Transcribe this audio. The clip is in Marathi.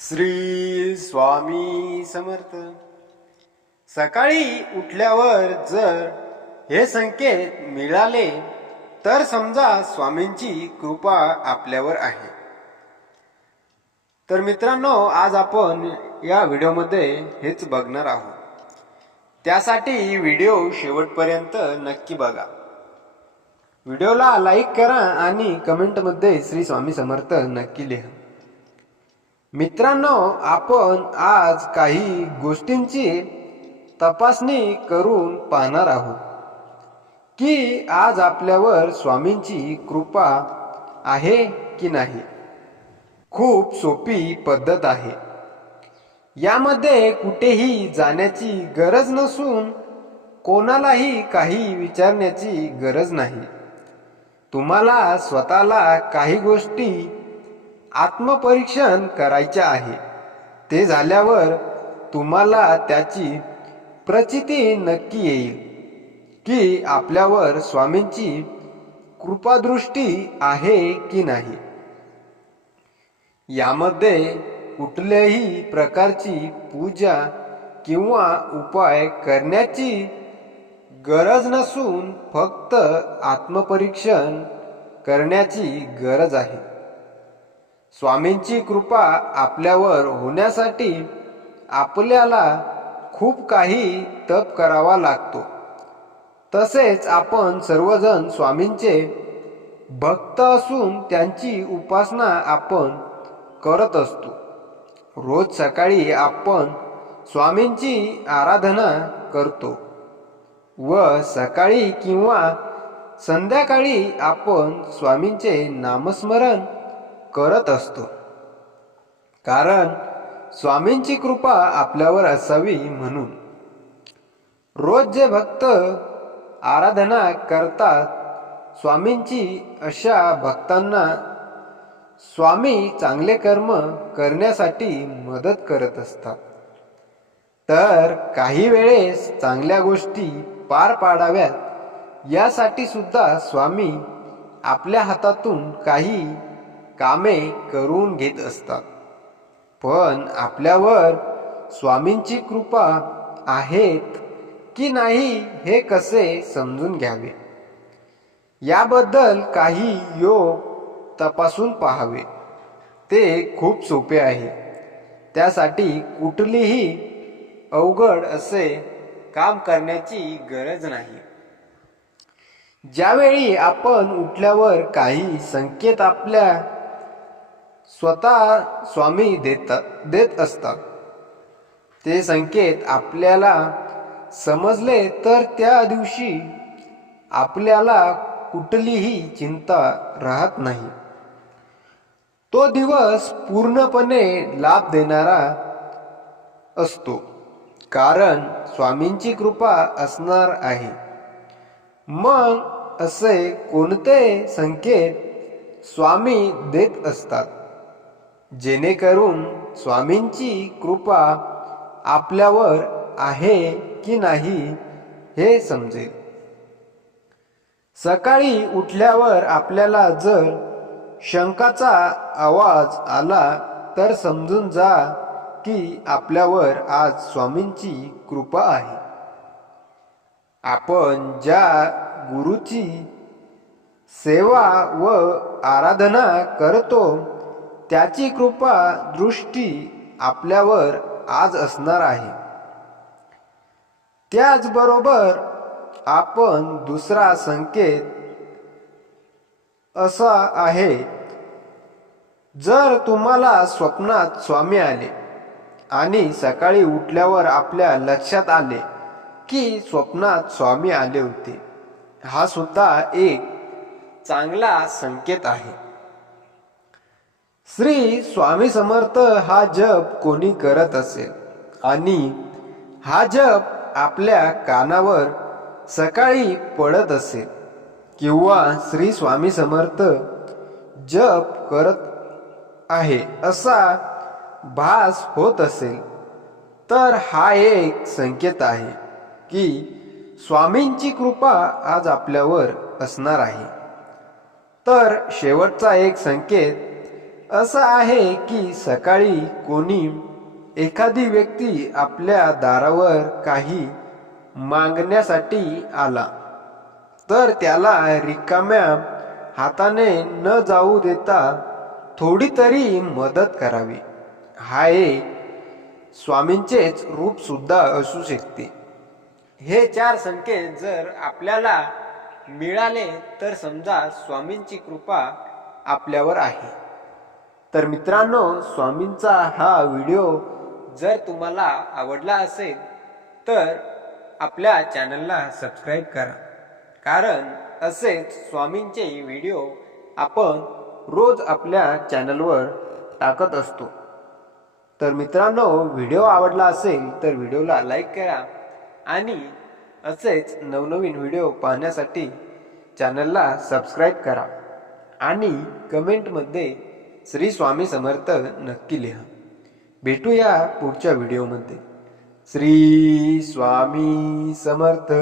श्री स्वामी समर्थ. सकाळी उठल्यावर जर हे संकेत मिळाले तर समजा स्वामींची कृपा आपल्यावर आहे. तर मित्रांनो आज आपण या व्हिडिओमध्ये हेच बघणार आहोत. त्यासाठी व्हिडिओ शेवटपर्यंत नक्की बघा. व्हिडिओला लाईक करा आणि कमेंटमध्ये श्री स्वामी समर्थ नक्की लिहा. मित्रांनो आपण आज काही गोष्टींची तपासणी करून पाहणार आहोत. की आज आपल्यावर स्वामींची कृपा आहे की नाही? खूप सोपी पद्धत आहे. यामध्ये कुठेही जाण्याची गरज नसून कोणालाही काही विचारण्याची गरज नाही. तुम्हाला स्वतःला काही गोष्टी आत्मपरीक्षण करायचे आहे. ते झाल्यावर तुम्हाला त्याची प्रचिती नक्की येईल की आपल्यावर स्वामींची कृपादृष्टी आहे की नाही. यामध्ये कुठल्याही प्रकारची पूजा किंवा उपाय करण्याची गरज नसून फक्त आत्मपरीक्षण करण्याची गरज आहे. स्वामींची कृपा आपल्यावर होण्यासाठी आपल्याला खूप काही तप करावा लागतो. तसेच आपण सर्वजण स्वामींचे भक्त असून त्यांची उपासना आपण करत असतो. रोज सकाळी आपण स्वामींची आराधना करतो व सकाळी किंवा संध्याकाळी आपण स्वामींचे नामस्मरण करत असतो. कारण स्वामींची कृपा आपल्यावर असावी म्हणून. रोज जे भक्त आराधना करतात स्वामींची अशा भक्तांना स्वामी चांगले कर्म करण्यासाठी मदत करत असतात. तर काही वेळेस चांगल्या गोष्टी पार पाडाव्यात यासाठी सुद्धा स्वामी आपल्या हातातून काही कामे करून घेत असतात. पण आपल्यावर स्वामींची कृपा आहेत की नाही हे कसे समजून घ्यावे? याबद्दल काही योग तपासून पाहावे. ते खूप सोपे आहे. त्यासाठी कुठलीही अवघड असे काम करण्याची गरज नाही. ज्यावेळी आपण उठल्यावर काही संकेत आपल्या स्वतः स्वामी देत देत असतात. ते संकेत आपल्याला समजले तर त्या दिवशी आपल्याला कुठलीही चिंता राहत नाही. तो दिवस पूर्णपणे लाभ देणारा असतो. कारण स्वामींची कृपा असणार आहे. मग असे कोणते संकेत स्वामी देत असतात? जेणेकरून स्वामींची कृपा आपल्यावर आहे की नाही हे समजेल. सकाळी उठल्यावर आपल्याला जर शंकाचा आवाज आला तर समजून जा की आपल्यावर आज स्वामींची कृपा आहे. आपण ज्या गुरुची सेवा व आराधना करतो त्याची कृपा दृष्टी आपल्यावर आज असणार आहे. त्याचबरोबर आपण दुसरा संकेत असा आहे जर तुम्हाला स्वप्नात स्वामी आले आणि सकाळी उठल्यावर आपल्या लक्षात आले की स्वप्नात स्वामी आले होते हा सुद्धा एक चांगला संकेत आहे. श्री स्वामी समर्थ हा जप कोणी करत असेल? आणि हा जप आपल्या कानावर सकाळी पडत असेल किंवा श्री स्वामी समर्थ जप करत आहे असा भास होत असेल तर हा एक संकेत आहे की स्वामींची कृपा आज आपल्यावर असणार आहे. तर शेवटचा एक संकेत असं आहे की सकाळी कोणी एखादी व्यक्ती आपल्या दारावर काही मागण्यासाठी आला तर त्याला रिकाम्या हाताने न जाऊ देता थोडी तरी मदत करावी. हा एक स्वामींचेच रूप सुद्धा असू शकते. हे चार संकेत जर आपल्याला मिळाले तर समजा स्वामींची कृपा आपल्यावर आहे. तर मित्रांनो स्वामींचा हा व्हिडिओ जर तुम्हाला आवडला असेल तर आपल्या चॅनलला सबस्क्राईब करा. कारण असेच स्वामींचे व्हिडिओ आपण रोज आपल्या चॅनलवर टाकत असतो. तर मित्रांनो व्हिडिओ आवडला असेल तर व्हिडिओला लाईक करा आणि असेच नवनवीन व्हिडिओ पाहण्यासाठी चॅनलला सबस्क्राईब करा आणि कमेंटमध्ये श्री स्वामी समर्थ नक्की लिहा. भेटूया पुढच्या व्हिडिओमध्ये. श्री स्वामी समर्थ.